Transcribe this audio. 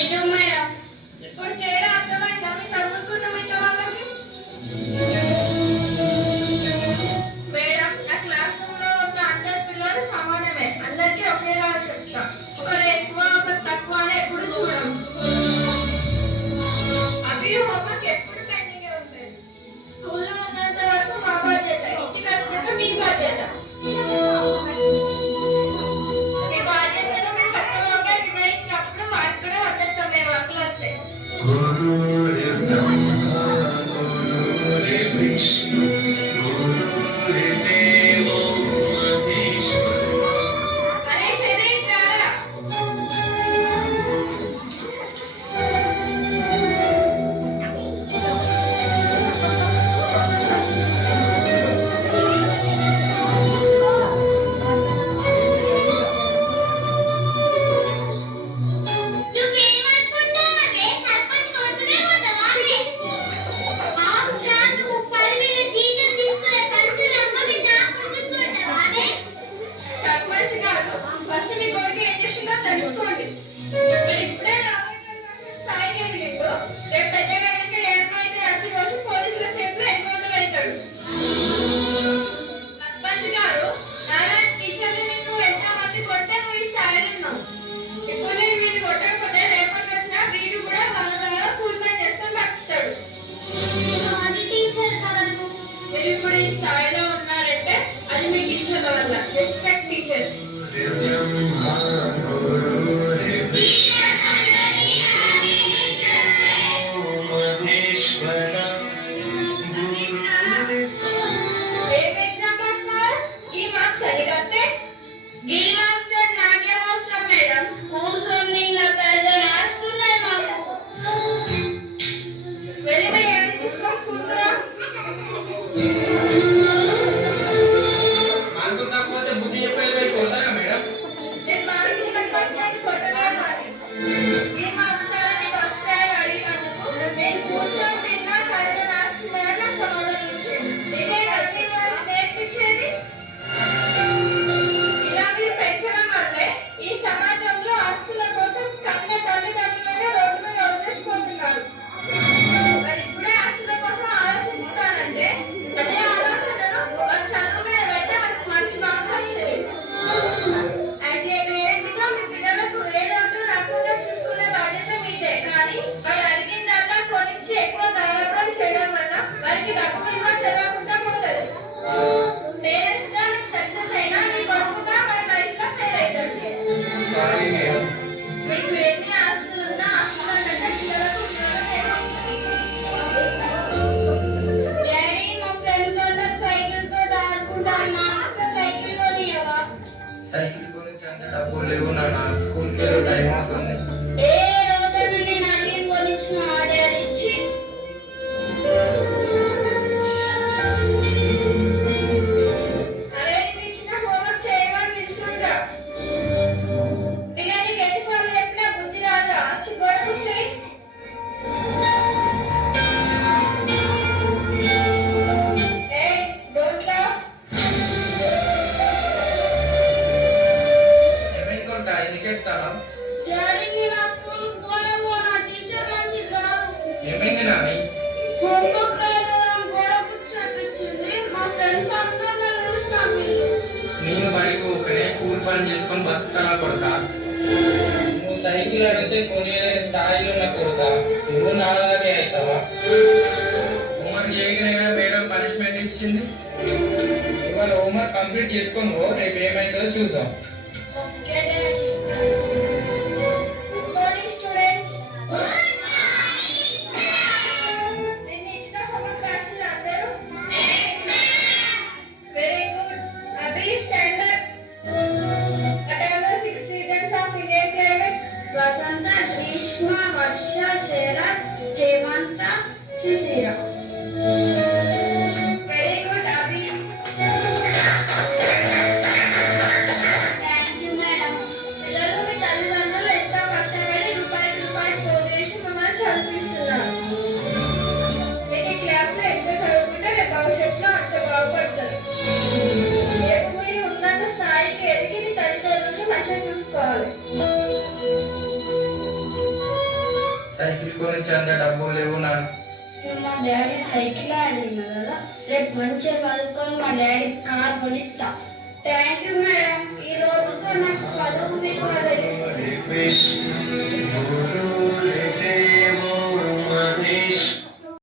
నిజం మేడం. ఇప్పుడు తేడా అర్థమైందా మీ తమ్ముడుకున్న మిగతా వాళ్ళకి? మేడం, నా క్లాస్ రూమ్ లో ఉన్న అందరి పిల్లలు సమానమే. అందరికీ ఒకేలా చెప్తా. ఒకరు ఎక్కువ ఒకరు తక్కువ అని ఎప్పుడు చూడం. అవి హోంవర్క్ ఎప్పుడు పెండింగ్ ఉంటుంది. స్కూల్లో ఉన్నంత వరకు మా బాధ్యత, ఇంటికి వచ్చినాక మీ బాధ్యత. మీ బాధ్యతను మీ సక్రమంగా నిర్వహించినప్పుడు వారికి కూడా 190 మార్కులు వస్తాయి. ఫస్ట్ మీ కొడుకు ఏం చేసిందో తెలుసుకోండి. ఇప్పుడే స్థాయికి ఎదిగిండు. రేపు పెద్దగా ఏమైతే అసలు రోజు పోలీసుల చేతిలో ఎన్కౌంటర్ అవుతాడు. సర్పంచ్ గారు, నాన్న టీచర్ని నిన్ను ఎంతమంది కొడితే నువ్వు ఈ స్థాయిలో ఉన్నావు. ఇప్పుడు నేను వీళ్ళు కొట్టకపోతే రేపటి రోజున వీడు కూడా వాళ్ళ కూల్ పని చేసుకొని బతుకుతాడు. మీరు ఇప్పుడు ఈ స్థాయిలో ఉన్నారంటే అది మీ టీచర్ల వల్ల. Respect teachers. సైకిల్ గురించి అంత డబ్బులు లేవు నాన్న. స్కూల్కి వెళ్ళి టైం అవుతుంది. ఏమైంది నాని? నేను బడికి ఒకనే కూలి పని చేసుకొని బతుకుతానా కొడుక? నువ్వు సైకిల్ అడిగితే కొనియలేని స్థాయిలో ఉన్న కొడుక. నువ్వు నాలాగే అవుతావా? హోంవర్క్ చేయగానే మేడం పనిష్మెంట్ ఇచ్చింది. ఇవాళ హోంవర్క్ కంప్లీట్ చేసుకొని రేపు ఏమైతుందో చూద్దాం. వసంత, గ్రీష్మ, వర్ష, శరత్, హేమంత, శిశిర. Very good Abhi. Thank you madam. పిల్లలు మీ తల్లిదండ్రులు ఎంతో కష్టపడి రూపాయి పోగేసి మిమ్మల్ని చదివిస్తున్నారు. మీకు క్లాస్లో ఎంత చదువుకుంటే రేపు భవిష్యత్తులో అంత బాగుపడతారు. రేపు మీరు ఉన్నత స్థాయికి ఎదిగి మీ తల్లిదండ్రులను మంచిగా చూసుకోవాలి. సైకిల్ కొనిచ్చే అంత డబ్బులు లేవు నాకు. మా డాడీ సైకిల్ ఆడింది కదా, రేపు మంచిగా చదువుకొని మా డాడీ కార్ కొనిస్తా. థ్యాంక్ యూ మేడం, ఈ రోజుతో నాకు చదువు విలువ తెలిసింది.